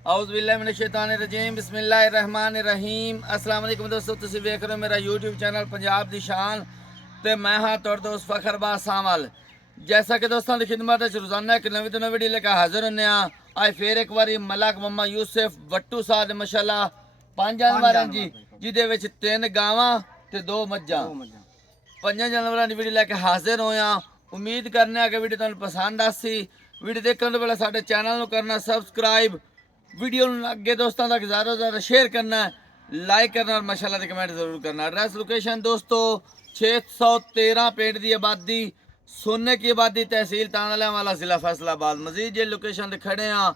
औज़ुबिल्लाहिमिनश्शैतानिर्रजीम बिस्मिल्लाहिर्रहमानिर्रहीम। अस्सलाम वालेकुम दोस्तों, तुसीं वेख रहे हो मेरा यूट्यूब चैनल पंजाब दी शान ते मैं हाँ तुहाडा दोस्त फखरबाज सावल। जैसा कि दोस्तों की खिदमत रोजाना एक नवी तो नवी वीडियो लेकर हाजिर होने आज फिर एक बारी मलक मम्मा यूसुफ वट्टू साहब माशाल्लाह 5 जानवर हैं जी, जिहदे विच 3 गावां ते 2 मज्जां 5 जानवरां दी वीडियो लेके हाजिर होया। उम्मीद करने कि वीडियो तुहानूं पसंद आसी। वीडियो देखने तो पहले साडे चैनल नूं करना सबसक्राइब, वीडियो अगे दोस्तों तक ज़्यादा से ज़्यादा शेयर करना है, लाइक करना और माशाल्लाह कमेंट जरूर करना। एड्रैस लोकेशन दोस्तों 613 पेंड की आबादी, सोने की आबादी, तहसील तानाला वाला, जिला फैसलाबाद। मजीद जे लोकेशन ते खड़े हाँ,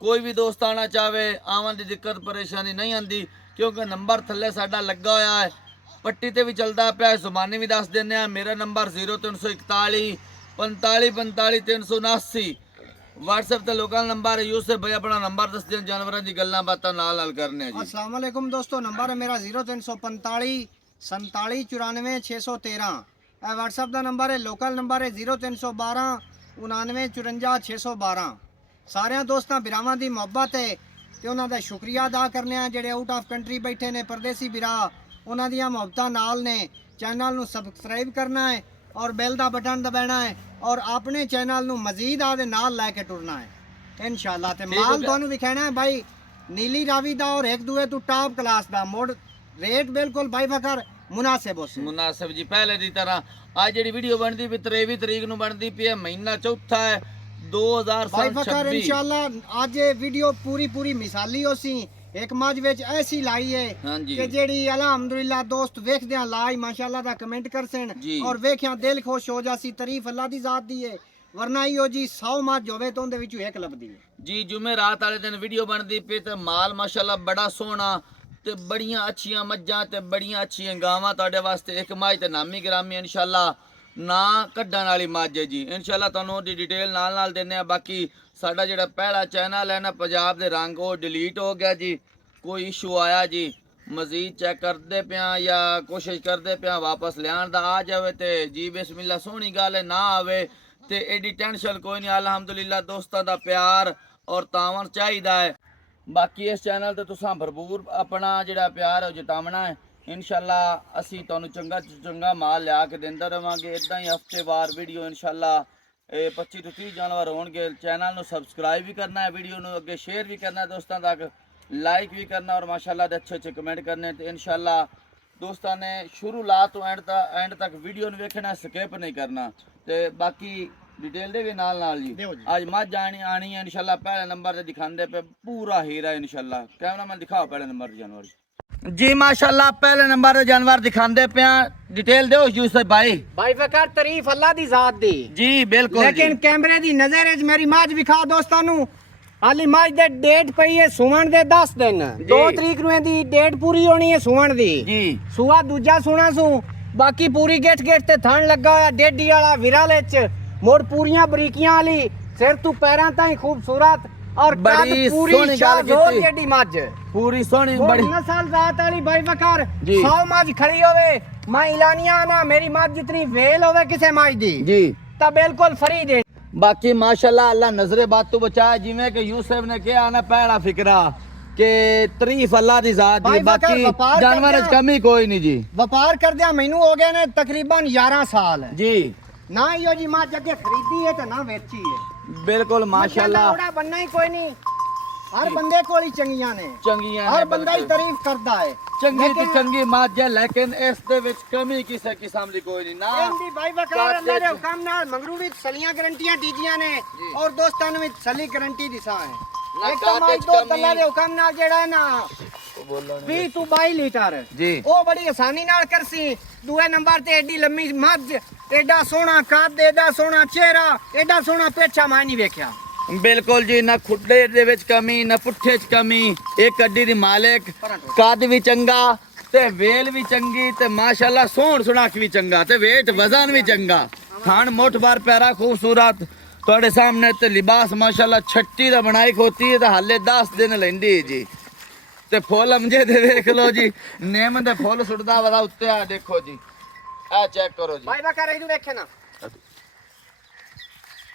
कोई भी दोस्त आना चाहे आवन की दिक्कत परेशानी नहीं आती, क्योंकि नंबर थले साडा लगा होया है, पट्टी ते भी चलता पाया, जुबानी भी दस देने। मेरा नंबर 0341 45 45 379। व्हाट्सएप ते लोकल नंबर है। यूसुफ भाई अपना नंबर दस दिन, जानवरों की गल्लां बातां नाल करने जी। अस्सलाम वालेकुम दोस्तों, नंबर है मेरा 0345 47 94 613। व्हाट्सएप का नंबर है, लोकल नंबर है 0312 99 54 612। सारे दोस्तों बिरावां की मुहब्बत है तो उन्होंने शुक्रिया अदा करने जेडे आउट ऑफ कंट्री बैठे ने परदेसी बिरा, उन्हों दी मुहब्बतां नाल ने। चैनल नूं सबसक्राइब करना है और बेल का बटन दबाना है और अपने चैनल नूं मजीद आदे नाल लैके टुरना है इंशाअल्लाह। ते माल तुहानूं दिखाना है भाई नीली रावी दा और एक दूए तू टॉप क्लास दा। मोड़ रेट बिल्कुल भाई फकर मुनासिब हो मुनासिब जी। पहले की तरह आज जी वीडियो बनती भी 23 तरीक नूं बनती पई है, महीना चौथा है 2026। इंशाअल्लाह आज ये वीडियो पूरी मिसाली हो सी। एक मज विच ऐसी लाई है कि जेड़ी अल्हम्दुलिल्लाह दोस्त वेखदे लाई माशाअल्लाह दा कमेंट करसन और वेखिया दिल खुश हो जासी। तारीफ अल्लाह दी जात दी है, वरना इहो जी 100 मज होवे तो उनदे विचों एक लभदी है जी। जुमे रात वाले दिन वीडियो बनती पे ते माल माशाल्लाह बड़ा सोहना ते बड़ियां अच्छियां मज्जां ते बड़ियां अच्छियां गावां तुहाडे वास्ते। एक मज ते नामी गिरामी इंशाल्लाह ना कड्डण वाली मज है जी। इंशाल्लाह तुहानूं ओहदी डिटेल नाल देने। बाकी साडा जिहड़ा पहला चैनल है ना पंजाब दे रंग, वो डिलीट हो गया जी, कोई इशू आया जी। मजीद चेक करते पिया या कोशिश करते पिया वापस लियाण दा, आ जावे ते जी बिस्मिल्लाह सोहनी गल है, ना आवे ते एडी टेंशन कोई नहीं। अल्हम्दुलिल्लाह दोस्तां दा प्यार और तावन चाहिदा है। बाकी इस चैनल ते तुसां भरपूर अपना जिहड़ा प्यार है जतावना है। इंशाल्लाह असी तुहानूं चंगा चंगा माल लिया के देंदा रवांगे। इदां ही हफ्तेवार वीडियो इंशाल्लाह 25 तो 30 जानवर होणगे। चैनल नूं सबसक्राइब भी करना है, वीडियो नूं अगे शेयर भी करना है दोस्तों तक, लाइक भी करना और माशाल्लाह दे अच्छे कमेंट करने। तो इंशाल्लाह दोस्तों ने शुरू ला तो एंड तक वीडियो नूं वेखना, स्किप नहीं करना। ते बाकी डिटेल दे भी नाल जी आज मज आनी है इंशाल्लाह। पहले नंबर ते दिखांदे पे पूरा हीरा इंशाल्लाह। कैमरामैन दिखाओ पहले नंबर जानवर जी। माशाल्लाह पहले नंबर जानवर दिखांदे पे, डिटेल दो यूसुफ भाई। भाई फकर तारीफ अल्लाह दी जात दी जी बिल्कुल। लेकिन कैमरे दी नजर च मेरी मज विखा दोस्तां नूं। हाली मज दे डेट पई है सुवण दे 10 दिन, 2 तरीक नूं दी डेट पूरी होनी है सुवण दी जी। सुआ दूजा सुना सू, बाकी पूरी गेट ते थण लगा होया डेडी वाला विरल च। मोड़ पूरियां बरीकियां वाली, सिर तू पैरां ताईं खूबसूरत और बड़ी पूरी शाहजोर जेडी मज पूरी सोहनी बड़ी नस्ल जात वाली भाई फकर 100 मज खड़ी होवे। मैं इलानिया ना मेरी मज जितनी वेल होवे किसे मज दी जी ता बिल्कुल फ्री दे। बाकी माशाल्लाह अल्लाह नजरे बात तो बचाए, जिवें कि यूसुफ ने कहा ना पहला फिकरा के तारीफ अल्लाह दी जात दी। बाकी जानवर च कमी कोई नहीं जी। व्यापार करदे मैनू हो गए ने तकरीबन 11 साल जी। ना इहो जी मज अगे खरीदी है ते ना वेची है। बिल्कुल माशाल्लाह ओड़ा बनना ही कोई नहीं, हर बंदे कोल ही चंगियां ने, चंगियां हर बंदा ही तारीफ करदा है। चंगी ते चंगी मज है, लेकिन इस दे विच कमी किसे किस्म दी कोई नहीं ना। इंदी भाई वकार अल्लाह दे हुकम नाल मंगरू विच सलियां गारंटियां दीजियां ने और दोस्तां नूं विच सली गारंटी दिसा है। एक तो माई दो अल्लाह दे हुकम नाल जेड़ा है ना 20 to 22 लीटर जी, ओ बड़ी आसानी नाल करसी। दूए नंबर ते एडी लम्मी मज, एडा सोहना कद, एडा सोहना चेहरा, एडा सोहना पेछा मैं नहीं वेख्या। बिल्कुल जी, ना खुडे दे विच कमी ना पुट्ठे च कमी। एक अड्डी दी मालिक, कद भी चंगा ते वेल भी चंगी ते माशाल्लाह सोहण सुनाक भी चंगा ते वेट वजन भी चंगा। थान मोट बार पैरा खूबसूरत तुहाडे सामने ते लिबास माशाल्लाह छट्टी दा बनाई खोती है ते हाले 10 दिन लैंदी है जी। ते फुल अमजे दे देख लो जी, नेम दे फुल सुटदा वदा उत्ते आ देखो जी, आ चेक करो जी। भाई बकर इधर देखे ना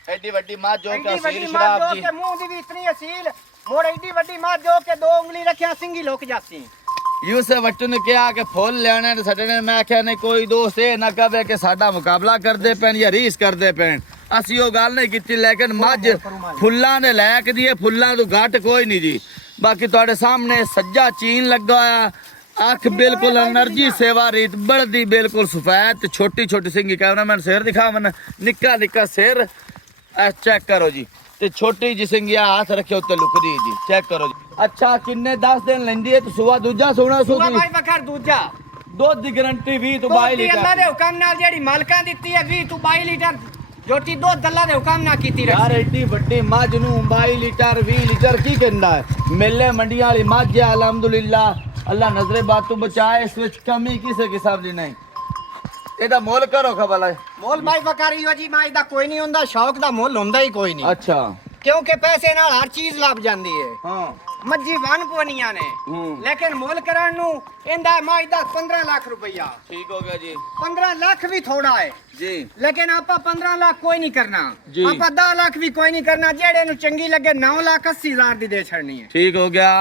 एडी वड्डी मां जो के एडी असील वड्डी मां शराब जो जी के मुंह दी भी इतनी असील मोड़ एडी वड्डी मां जो के 2 उंगली रखिया सिंगी लोक जासी यूसुफ भट्टू ने कहा कि फुल लेने ने सटने मैं आख्या नहीं कोई दोस्त ये ना कहे कि साडा मुकाबला करदे पैन या रीस करदे पैन ਅਸੀਂ ਉਹ ਗੱਲ ਨਹੀਂ ਕੀਤੀ ਲੇਕਿन ਮੱਝ ਫੁੱਲਾਂ ਦੇ ਲਾਇਕ ਦੀ ਹੈ ਫੁੱਲਾਂ ਤੋਂ ਘੱਟ ਕੋਈ ਨਹੀਂ ਜੀ ਬਾਕੀ ਤੁਹਾਡੇ ਸਾਹਮਣੇ ਸੱਜਾ ਚੀਨ ਲੱਗਾ ਹੋਇਆ ਅੱਖ ਬਿਲਕੁਲ એનર્ਜੀ ਸੇਵਾ ਰੀਤ ਬੜਦੀ ਬਿਲਕੁਲ ਸਫੈਦ ਤੇ ਛੋਟੀ ਛੋਟੀ ਸਿੰਗੀ ਕੈਮਰਾਮੈਨ ਸਿਰ ਦਿਖਾਵਨ ਨਿੱਕਾ ਨਿੱਕਾ ਸਿਰ ਚੈੱਕ ਕਰੋ ਜੀ ਤੇ ਛੋਟੀ ਜੀ ਸਿੰਗੀਆ ਹੱਥ ਰੱਖਿਓ ਉੱਤੇ ਲੁਕਦੀ ਜੀ ਚੈੱਕ ਕਰੋ ਜੀ ਅੱਛਾ ਕਿੰਨੇ 10 ਦਿਨ ਲੈਂਦੀ ਹੈ ਤੇ ਸੁਆ ਦੂਜਾ ਸੋਣਾ ਸੁਆ ਸੋਗੀ ਭਾਈ ਬਖਰ ਦੂਜਾ ਦੁੱਧ ਦੀ ਗਾਰੰਟੀ 20 ਤੋਂ 22 ਲੀਟਰ ਅੱਲਾ ਦੇ ਹੁਕਮ ਨਾਲ ਜਿਹੜੀ ਮਾਲਕਾਂ ਦਿੱਤੀ ਹੈ 20 ਤੋਂ 22 ਲੀਟਰ ਜੋਟੀ ਦੁੱਧ ਅੱਲਾ ਦੇ ਹੁਕਮ ਨਾਲ ਕੀਤੀ ਯਾਰ ਐਡੀ ਵੱਡੀ ਮੱਝ ਨੂੰ 22 ਲੀਟਰ 20 ਲੀਟਰ ਕੀ ਕਹਿੰਦਾ ਹੈ ਮੇਲੇ ਮੰਡੀਆਂ ਵਾਲੀ ਮੱਝ ਹੈ ਅਲਹਮਦੁਲਿਲਾ ਅੱਲਾ ਨਜ਼ਰੇ ਬਾਤ ਤੋਂ ਬਚਾਏ ਇਸ ਵਿੱਚ ਕਮੀ ਕਿਸੇ ਕਿਸਮ ਦੀ ਨਹੀਂ ਇਹਦਾ ਮੁੱਲ ਕਰੋ ਖਬਲਾ ਮੁੱਲ ਭਾਈ ਵਕਾਰੀ ਹੋ ਜੀ ਮਾਈ ਦਾ ਕੋਈ ਨਹੀਂ ਹੁੰਦਾ ਸ਼ੌਕ ਦਾ ਮੁੱਲ ਹੁੰਦਾ ਹੀ ਕੋਈ ਨਹੀਂ ਅੱਛਾ ਕਿਉਂਕਿ ਪੈਸੇ ਨਾਲ ਹਰ ਚੀਜ਼ ਲੱਭ ਜਾਂਦੀ ਹੈ ਹਾਂ ਮੱਝੀ ਵਨ ਪੋਨੀਆਂ ਨੇ ਲੇਕਿਨ ਮੁੱਲ ਕਰਨ ਨੂੰ ਇਹਦਾ ਮਾਈ ਦਾ 15 ਲੱਖ ਰੁਪਈਆ ਠੀਕ ਹੋ ਗਿਆ ਜੀ 15 ਲੱਖ ਵੀ ਥੋੜਾ ਹੈ ਜੀ ਲੇਕਿਨ ਆਪਾਂ 15 ਲੱਖ ਕੋਈ ਨਹੀਂ ਕਰਨਾ ਜੀ। ਆਪਾਂ 10 ਲੱਖ ਵੀ ਕੋਈ ਨਹੀਂ ਕਰਨਾ ਜਿਹੜੇ ਨੂੰ ਚੰਗੀ ਲੱਗੇ 9 ਲੱਖ 80 ਹਜ਼ਾਰ ਦੀ ਦੇ ਛੱਡਣੀ ਹੈ ਠੀਕ ਹੋ ਗਿਆ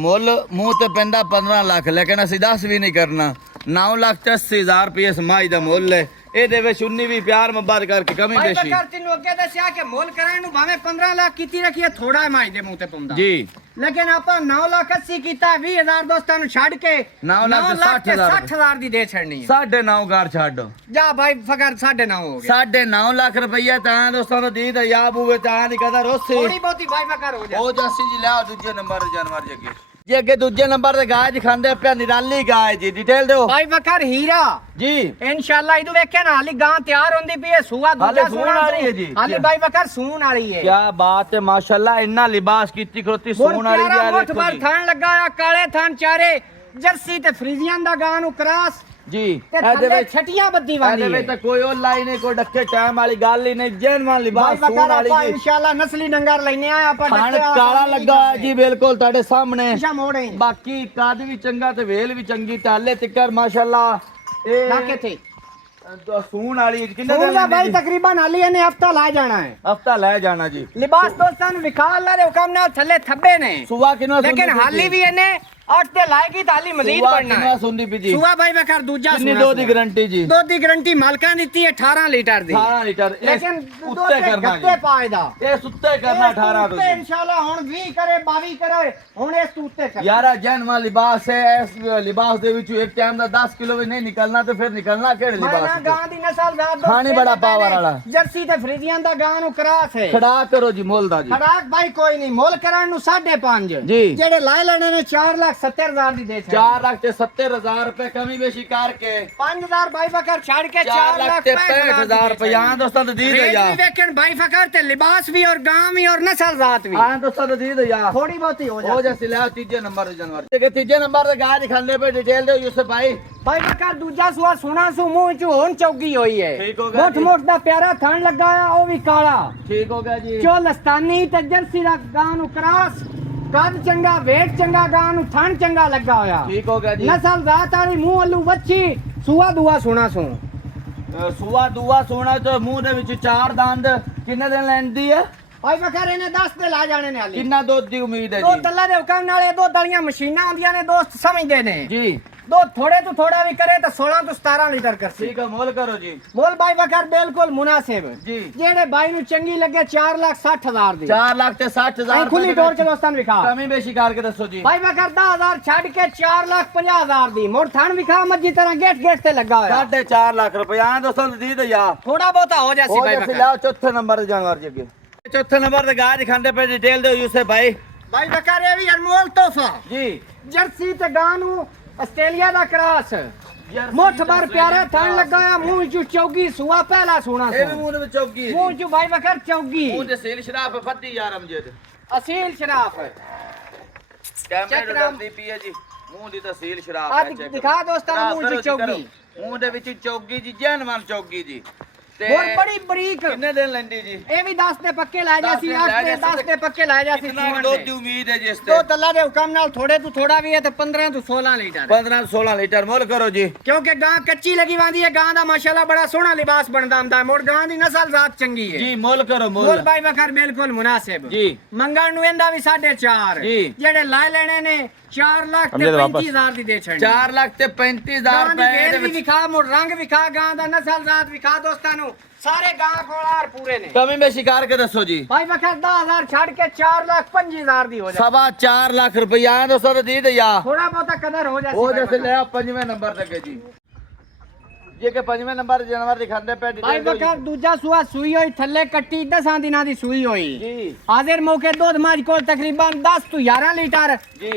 ਮੁੱਲ ਮੂੰਹ ਤੇ ਪੈਂਦਾ 15 ਲੱਖ ਲੇਕਿਨ ਅਸੀਂ 10 ਵੀ ਨਹੀਂ ਕਰਨਾ 9 ਲੱਖ 80 ਹਜ਼ਾਰ ਰੁਪਏ ਇਸ ਮਾਈ ਦਾ ਮੁੱਲ ਹੈ ਇਹਦੇ ਵਿੱਚ 19 ਵੀ ਪਿਆਰ ਮੁਹੱਬਤ ਕਰਕੇ ਕਮੀ ਭਾਈ ਬੇਸ਼ੀ ਬਕਰ ਤੈਨੂੰ ਅੱਗੇ ਦੱਸਿਆ ਕਿ ਮੁੱਲ ਕਰਨ ਨੂੰ ਭਾਵੇਂ 15 ਲੱਖ ਕੀਤੀ ਰੱਖੀਏ ਥੋੜਾ ਹੈ ਮਾਈ ਦੇ ਮੂੰਹ ਤੇ ਪਾਉਂਦਾ ਜੀ ਲੇਕਿਨ ਆਪਾਂ 9 ਲੱਖ 80 ਕੀਤਾ 20,000 ਦੋਸਤਾਂ ਨੂੰ ਛੱਡ ਕੇ 9 ਲੱਖ 60 ਹਜ਼ਾਰ ਦੀ ਦੇ ਛੱਡਣੀ ਹੈ 9.5 ਘਰ ਛੱਡ ਜਾ ਭਾਈ ਫਕਰ 9.5 ਹੋ ਗਿਆ 9.5 ਲੱਖ ਰੁਪਈਆ ਤਾਂ ਦੋਸਤਾਂ ਨੂੰ ਦੀ ਯਾਬ ਹੋਵੇ ਤਾਂ ਦੀ ਕਦਰ ਰੋਸੇ ਥੋੜੀ ਬਹੁਤੀ ਭਾਈ ਫਕਰ ਹੋ ਜਾ ਉਹ ਜਾਸੀ ਜੀ ਲਿਆ ਦੂਜੇ ਨੰਬਰ ਜਾਨਵਰ ਜੀ ਅੱਗੇ ਜੀ ਅੱਗੇ ਦੂਜੇ ਨੰਬਰ ਤੇ ਗਾय ਦਿਖਾਉਂਦੇ ਪਿਆ ਨਿਰਾਲੀ ਗਾय ਜੀ ਡਿਟੇਲ ਦਿਓ ਭਾਈ ਫਕਰ ਹੀਰਾ ਜੀ ਇਨਸ਼ਾਅੱਲਾ ਇਹਨੂੰ ਵੇਖਿਆ ਨਾ ਹਾਲੀ ਗਾਂ ਤਿਆਰ ਹੁੰਦੀ ਪਈ ਹੈ ਸੂਆ ਹਾਲੇ ਦੂਜਾ ਸੂਣ ਵਾਲੀ ਹੈ ਜੀ। ਹਾਲੀ ਭਾਈ ਫਕਰ ਸੂਣ ਵਾਲੀ ਹੈ ਕੀ ਬਾਤ ਹੈ ਮਾਸ਼ਾਅੱਲਾ ਇੰਨਾ ਲਿਬਾਸ ਕੀਤੀ ਖਰੋਤੀ ਸੋਣ ਵਾਲੀ ਜੀ ਆ ਮੁੱਠ ਭਰ ਥਣ ਲੱਗਾ ਆ ਕਾਲੇ ਥਣ ਚਾਰੇ ਜਰਸੀ ਤੇ ਫਰੀਜ਼ੀਅਨ ਦਾ ਗਾਂ ਨੂੰ ਕਰਾਸ ਜੀ ਤੇ ਥੱਲੇ ਛਟੀਆਂ ਬੱਦੀ ਵਾਲੀ ਇਹਦੇ ਵਿੱਚ ਤਾਂ ਕੋਈ ਉਹ ਲਾਈ ਨਹੀਂ ਕੋਈ ਡੱਕੇ ਟਾਈਮ ਵਾਲੀ ਗੱਲ ਹੀ ਨਹੀਂ ਜੈਨਵਾਨ ਲਿਬਾਸ ਭਾਈ ਸੂਣ ਫਕਰ ਵਾਲੀ ਆਪਾਂ ਜੀ ਇਨਸ਼ਾਅੱਲਾ ਨਸਲੀ ਡੰਗਰ ਲੈਨੇ ਆ ਆਪਾਂ ਖਾਣ ਕਾਲਾ ਲੱਗਾ ਹੋਇਆ ਜੀ ਬਿਲਕੁਲ ਤੁਹਾਡੇ ਸਾਹਮਣੇ ਸ਼ਾ ਮੋੜੇ ਬਾਕੀ ਕੱਦ ਵੀ ਚੰਗਾ ਤੇ ਵੇਲ ਵੀ ਚੰਗੀ ਟਾਲੇ ਤਿੱਕਰ ਮਾਸ਼ਾਅੱਲਾ ਇਹ ਬਾਕੀ ਥੇ ਸੂਣ ਵਾਲੀ ਕਿੰਨੇ ਸੂਣ ਦਿਨ ਦਾ ਭਾਈ ਤਕਰੀਬਨ ਹਾਲੀ ਇਹਨੇ ਹਫਤਾ ਲਾ ਜਾਣਾ ਹੈ ਹਫਤਾ ਲੈ ਜਾਣਾ ਜੀ ਲਿਬਾਸ ਦੋਸਤਾਂ ਨੂੰ ਵਿਖਾ ਅੱਲਾ ਦੇ ਹੁਕਮ ਨਾਲ ਥੱਲੇ ਥੱਬੇ ਨੇ ਸੁਆ ਕਿਨਵਾ ਲੇਕਿਨ ਹਾਲੀ ਵੀ ਇਹਨੇ 8 ਤੇ ਲਾਏਗੀ ਤਾਂ ਹਾਲੀ ਮਜ਼ੀਦ ਪੜਨਾ ਹੈ ਸੁਣਦੀ ਪਈ ਜੀ ਸੁਆ ਭਾਈ ਬਕਰ ਦੂਜਾ ਕਿੰਨੀ ਦੋ ਦੀ ਗਾਰੰਟੀ ਜੀ ਦੋ ਦੀ ਗਾਰੰਟੀ ਮਾਲਕਾਂ ਦਿੱਤੀ ਹੈ 18 ਲੀਟਰ ਦੀ 18 ਲੀਟਰ ਲੇਕਿਨ ਉੱਤੇ ਕਰਨਾ ਗੱਤੇ ਪਾਏਦਾ ਇਹ ਸੁੱਤੇ ਕਰਨਾ 18 ਤੋਂ ਉੱਤੇ ਇਨਸ਼ਾਅੱਲਾ ਹੁਣ 20 ਕਰੇ 22 ਕਰੇ ਹੁਣ ਇਸ ਤੋਂ ਉੱਤੇ ਕਰ ਯਾਰਾ ਜੈਨਵਾ ਲਿਬਾਸ ਹੈ ਇਸ ਲਿਬਾਸ ਦੇ ਵਿੱਚੋਂ ਇੱਕ ਟਾਈਮ ਦਾ 10 ਕਿਲੋ ਵੀ ਨਹੀਂ ਨਿਕਲਣਾ ਤੇ ਫਿਰ ਨਿਕਲਣਾ ਕਿਹੜੇ ਮੈਂ ਲਿਬਾਸ ਨਾ ਤੋਂ ਗਾਂ ਦੀ ਨਸਲ ਵੇਦ ਖਾਣੀ ਬੜਾ ਪਾਵਰ ਵਾਲਾ ਜਰਸੀ ਤੇ ਫਰੀਜ਼ੀਅਨ ਦਾ ਗਾਂ ਨੂੰ ਕਰਾਸ ਹੈ ਖੜਾ ਕਰੋ ਜੀ ਮੁੱਲ ਦਾ ਜੀ ਖੜਾਕ ਭਾਈ ਕੋਈ ਨਹੀਂ ਮੁੱਲ ਕਰਨ ਨੂੰ 5.5 ਜੀ ਜਿਹੜੇ ਲਾਏ ਲੈਣੇ ਨੇ 4,70,000 ਦੀ ਦੇ 4 ਲੱਖ ਤੇ 70,000 ਰੁਪਏ ਕਮੀ ਬੇਸ਼ੀ ਕਰਕੇ 5,000 ਭਾਈ ਫਕਰ ਛੱਡ ਕੇ 4 ਲੱਖ ਤੇ 65,000 ਰੁਪਏ ਆਂ ਦੋਸਤਾਂ ਦੇ ਦੇ ਰੇਟ ਯਾਰ ਵੀ ਵੇਖਣ ਭਾਈ ਫਕਰ ਤੇ ਲਿਬਾਸ ਵੀ ਔਰ ਗਾਂ ਵੀ ਔਰ ਨਸਲ ਜ਼ਾਤ ਵੀ ਆਂ ਦੋਸਤਾਂ ਦੇ ਦੇ ਯਾਰ ਥੋੜੀ ਬਹੁਤੀ ਹੋ ਹੋ ਜਾ ਸਿਲਾ ਤੀਜੇ ਨੰਬਰ ਦੇ ਜਾਨਵਰ ਤੇ ਤੀਜੇ ਨੰਬਰ ਤੇ ਗਾय ਦਿਖਾਉਂਦੇ ਪਏ ਡਿਟੇਲ ਦਿਓ ਯੂਸਫ ਭਾਈ ਭਾਈ ਫਕਰ ਦੂਜਾ ਸੂਆ ਸੋਨਾ ਸੂ ਮੂੰਹ ਚ ਹੁਣ ਚੌਗੀ ਹੋਈ ਹੈ ਠੀਕ ਹੋ ਗਿਆ ਮੋਠ ਮੋਠ ਦਾ ਪਿਆਰਾ ਥਣ ਲੱਗਾ ਆ ਉਹ ਵੀ ਕਾਲਾ ਠੀਕ ਹੋ ਗਿਆ ਜੀ ਚੋਲਸਤਾਨੀ ਤੇ ਜਰਸੀ ਦਾ ਗਾਂ ਨੂੰ ਕਰਾਸ ਕੱਦ ਚੰਗਾ ਵੇਟ ਚੰਗਾ ਗਾਂ ਨੂੰ ਥਣ ਚੰਗਾ ਲੱਗਾ ਹੋਇਆ ਠੀਕ ਹੋ ਗਿਆ ਜੀ ਨਸਲ ਜ਼ਾਤ ਵਾਲੀ ਮੂੰਹ ਅੱਲੂ ਵੱਛੀ ਸੂਆ ਦੂਆ ਸੋਨਾ ਸੂ ਸੂਆ ਦੂਆ ਸੋਣਾ ਤੇ ਮੂੰਹ ਦੇ ਵਿੱਚ 4 ਦੰਦ ਕਿੰਨੇ ਦਿਨ ਲੈਂਦੀ ਹੈ ਭਾਈ ਫਕਰ ਇਹਨੇ 10 ਤੇ ਲਾ ਜਾਣੇ ਨੇ ਹਾਲੀ ਕਿੰਨਾ ਦੁੱਧ ਦੀ ਉਮੀਦ ਹੈ ਦੋ ਜੀ ਦੱਲਾ ਦੇ ਹੁਕਮ ਨਾਲ ਇਹ ਦੋ ਦਲੀਆਂ ਮਸ਼ੀਨਾਂ ਆਉਂਦੀਆਂ ਨੇ ਦੋਸਤ ਸਮਝਦੇ ਨੇ ਜੀ ਦੋ ਥੋੜੇ ਤੋਂ ਥੋੜਾ ਵੀ ਕਰੇ ਤਾਂ 16 ਤੋਂ 17 ਲੀਟਰ ਕਰਸੀ ਠੀਕ ਹੈ ਮੁੱਲ ਕਰੋ ਜੀ ਬੋਲ ਭਾਈ ਫਕਰ ਬਿਲਕੁਲ ਮੁਨਾਸਿਬ ਜੀ ਜਿਹੜੇ ਭਾਈ ਨੂੰ ਚੰਗੀ ਲੱਗੇ 4,60,000 ਦੀ 4 ਲੱਖ ਤੇ 60,000 ਖੁੱਲੀ ਟੋਰ ਕੇ ਦੋਸਤਾਂ ਨੂੰ ਵਿਖਾ ਕਮੀ ਬੇਸ਼ੀ ਕਰਕੇ ਦੱਸੋ ਜੀ ਭਾਈ ਫਕਰ 10,000 ਛੱਡ ਕੇ 4,50,000 ਦੀ ਮੋੜ ਥਣ ਵਿਖਾ ਮੱਜੀ ਤਰ੍ਹਾਂ ਗੇਟ ਗੇਟ ਤੇ ਲੱਗਾ ਹੋਇਆ 4.5 ਲੱਖ ਰੁਪਏ ਆਂ ਦੋਸਤਾਂ ਦੀ ਦੇ ਯਾਰ ਥੋੜਾ ਬਹੁਤਾ ਹੋ ਜਾਸੀ ਹੋ ਭਾਈ ਜਾ ਫਕਰ ਲਿਆਓ ਚੌਥੇ ਨੰਬਰ ਦੇ ਜਾਨਵਰ ਜੀ ਅੱਗੇ ਚੌਥੇ ਨੰਬਰ ਤੇ ਗਾय ਦਿਖਾਉਂਦੇ ਪਏ ਡਿਟੇਲ ਦਿਓ ਯੂਸਫ ਭਾਈ ਭਾਈ ਫਕਰ ਇਹ ਵੀ ਅਨਮੋਲ ਤੋਹਫਾ ਜੀ ਜਰਸੀ ਤੇ ਗਾਂ ਨੂੰ ਆਸਟ੍ਰੇਲੀਆ ਦਾ ਕਰਾਸ ਮੁੱਠ ਭਰ ਪਿਆਰਾ ਥਣ ਲੱਗਾ ਆ ਮੂੰਹ ਚ ਚੌਗੀ ਸੂਆ ਪਹਿਲਾ ਸੋਣਾ ਇਹ ਵੀ ਮੂੰਹ ਦੇ ਵਿੱਚ ਚੌਗੀ ਹੈ ਮੂੰਹ ਚ ਭਾਈ ਫਕਰ ਚੌਗੀ ਮੂੰਹ ਦੇ ਸੇਲ ਸ਼ਰਾਬ ਫੱਟੀ ਯਾਰ ਅਮਜਦ ਅਸੀਲ ਸ਼ਰਾਫ ਕੈਮਰੇ Check ਨੂੰ ਕਰਾਂ। ਡਰਦੀ ਪਈ ਹੈ ਜੀ ਮੂੰਹ ਦੀ ਤਸੀਲ ਸ਼ਰਾਬ ਆ ਹੈ check ਦਿਖਾ ਦੋਸਤਾਂ ਨੂੰ ਕਰੋ। ਮੂੰਹ ਚ ਕਰੋ ਜੀ, ਚੌਗੀ ਕਰੋ। ਮੂੰਹ ਦੇ ਵਿੱਚ ਚੌਗੀ ਜੀ ਜੈਨਵਾਨ ਚੌਗੀ ਜੀ ਹੋਰ ਬੜੀ ਬਰੀਕ ਕਿੰਨੇ ਦਿਨ ਲੈਂਦੀ ਜੀ ਇਹ ਵੀ 10 ਦੇ ਪੱਕੇ ਲਾਏ ਜਾ ਸੀ 8 ਦੇ 10 ਦੇ ਪੱਕੇ ਲਾਏ ਜਾ ਸੀ ਕਿੰਨਾ ਦੁੱਧ ਦੀ ਉਮੀਦ ਹੈ ਜੀ ਇਸ ਤੇ तो तल्ला दे हुक्म नाल थोड़े तो थोड़ा भी है तो 15 तो 16 लीटर 15 16 लीटर ਮੁੱਲ ਕਰੋ ਜੀ क्योंकि गां कच्ची लगी वांदी है गां दा माशाल्लाह बड़ा सोहना लिबास बनदा हुंदा है मोड़ गां दी नस्ल जात चंगी है ਜੀ ਮੁੱਲ ਕਰੋ मोल ਮੁੱਲ भाई बकर बिल्कुल मुनासिब जी मंगण नु एंदा भी 4.5 जी। जेड़े लाए लेने ने 4 लाख ते 35,000 दी दे छड़ी 4 ਲੱਖ ਤੇ 35,000 गां दी ਰੁਪਏ वेल ਦੇ भी ਵਿੱਚ विखा मोड़ रंग विखा गां दा नस्ल जात विखा दोस्तां नु सारे गां कोलार पूरे ने ਕਮੀ में शिकार के दसो जी भाई बकर 10,000 छड़ के 4,25,000 दी हो जाए सवा 4 ਲੱਖ ਰੁਪਇਆ ਦੋਸਤੋ ਤੇ ਦੀ ਦਿਆ थोड़ा बहुत कदर हो जाए ਉਹ ਜੈਸੇ ਲਿਆ ਪੰਜਵੇਂ ਨੰਬਰ ਤੇ ਜੀ ਜੇ ਕਿ ਪੰਜਵੇਂ ਨੰਬਰ ਜਾਨਵਰ ਦਿਖਾਉਂਦੇ ਪੈ भाई बकर दूजा सुआ सुई होई थल्ले कट्टी 10 दिना दी सुई होई जी हाजिर मौके दूध मज को तकरीबन 10 तो 11 लीटर जी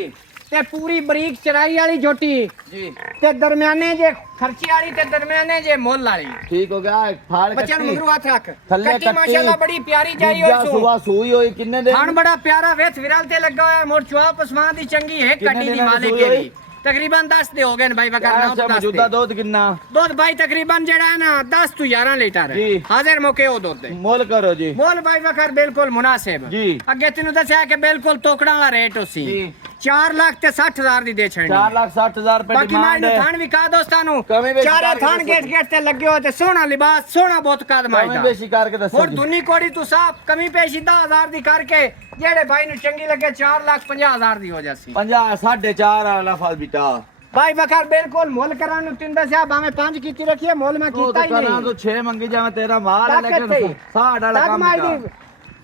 ते पूरी बरीक चराई वाली झोटी जी ते दरमियाने जे खर्ची वाली ते दरमियाने जे मोल वाली ठीक हो गया फाड़ बच्चन कट्टी मुगरू हाथ रख थल्ले कट्टी कट्टी माशाल्लाह बड़ी प्यारी जाई दूजा होई सो सुबह सुई होई किन्ने दिन खान बड़ा प्यारा वेथ विरल ते लगा हुआ है मोर चुआ पसमान दी चंगी है कितने कट्टी दी दिनां दी मालिक सुई के होई? भी तकरीबन 10 दे हो गए ने भाई बकर नाम तो 10 मौजूदा दे। दूध किन्ना दूध भाई तकरीबन जेड़ा है ना 10 तो 11 लीटर है जी। हाजिर मौके वो दूध दे ਮੁੱਲ ਕਰੋ ਜੀ मोल भाई बकर बिल्कुल मुनासिब जी ਅੱਗੇ ਤੈਨੂੰ ਦੱਸਿਆ ਕਿ ਬਿਲਕੁਲ ਤੋਕੜਾਂ ਵਾਲਾ ਰੇਟ ਉਸੀ ਜੀ 4 ਲੱਖ ਤੇ 60,000 ਦੀ ਦੇ ਛੜਨੀ 4,60,000 ਰੁਪਏ ਬਾਕੀ ਮਾਰ ਡਿਮਾਂਡ ਨੂੰ ਹੈ ਥਾਣ ਵਿਖਾ ਦੋਸਤਾਂ ਨੂੰ ਕਮੀ ਵੇਚ ਚਾਰੇ ਕਰਕੇ ਥਾਣ ਦੱਸੋ। ਗੇਟ ਗੇਟ ਤੇ ਲੱਗੇ ਹੋ ਤੇ ਸੋਹਣਾ ਲਿਬਾਸ ਸੋਹਣਾ ਬਹੁਤ ਕਦਮਾਈ ਕਮੀ ਦਾ ਵੇਚੀ ਕਰਕੇ ਦੱਸੋ ਹੋਰ ਜੀ ਦੁਨੀ ਕੋੜੀ ਤੂੰ ਸਾਫ ਕਮੀ ਪੇਸ਼ੀ 10,000 ਦੀ ਕਰਕੇ ਜਿਹੜੇ ਭਾਈ ਨੂੰ ਚੰਗੀ ਲੱਗੇ 4,50,000 ਦੀ ਹੋ ਜਾਸੀ 50 4.5 ਵਾਲਾ ਫਲ ਬਿਟਾ ਭਾਈ ਬਕਰ ਬਿਲਕੁਲ ਮੁੱਲ ਕਰਾਂ ਨੂੰ ਤੈਨੂੰ ਦੱਸਿਆ ਭਾਵੇਂ 5 ਕੀਤੀ ਰੱਖੀਏ ਮੁੱਲ ਮੈਂ ਤੂੰ ਕੀਤਾ ਹੀ ਕਰਾਂ ਨਹੀਂ ਤੂੰ 6 ਮੰਗੀ ਜਾਵੇਂ ਤੇਰਾ ਮਾਲ ਹੈ ਲੇਕਿਨ ਸਾੜ ਵਾਲਾ ਤੱਕ ਕੰਮ ਮਾਈ ਬਿਟਾ ਦੀ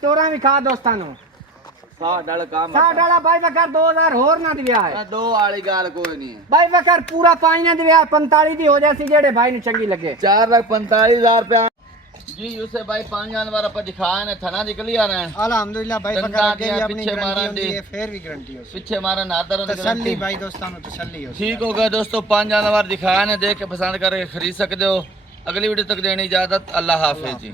ਤੋਰਾ ਵਿਖਾ ਦੋਸਤਾਂ ਨੂੰ ਸਾੜ ਵਾਲਾ ਕੰਮ ਸਾਡ ਵਾਲਾ ਭਾਈ ਬਕਰ 2000 ਹੋਰ ਨਾ ਦਿਆ ਹੈ ਦੋ ਵਾਲੀ ਗੱਲ ਕੋਈ ਨਹੀਂ ਹੈ ਭਾਈ ਬਕਰ ਪੂਰਾ 5 ਨਾ ਦਿਆ 45 ਦੀ ਹੋ ਜਾਸੀ ਜਿਹੜੇ ਭਾਈ ਨੂੰ ਚੰਗੀ ਲੱਗੇ 4,45,000 ਰੁਪਏ ਜੀ ਯੂਸੇ ਭਾਈ 5 ਜਾਨਵਰ ਆਪਾਂ ਦਿਖਾਏ ਨੇ ਥਣਾ ਨਿਕਲੀ ਆ ਰਹੇ अल्हम्दुलिल्लाह भाई दंदा बकर आगे दिया, भी अपनी पीछे मारा गारंटी होती दी। है फिर भी गारंटी होती ਪਿੱਛੇ ਮਾਰਾ ਨਾਦਰ है तसल्ली भाई दोस्तों ਨੂੰ तसल्ली होती ਠੀਕ ਹੋ ਗਿਆ ਦੋਸਤੋ 5 ਜਾਨਵਰ ਦਿਖਾਏ ਨੇ ਦੇਖ ਕੇ ਪਸੰਦ ਕਰਕੇ ਖਰੀਦ ਸਕਦੇ ਹੋ ਅਗਲੀ ਵੀਡੀਓ ਤੱਕ ਦੇਣੀ ਇਜਾਜ਼ਤ ਅੱਲਾਹ ਹਾਫਿਜ਼ ਜੀ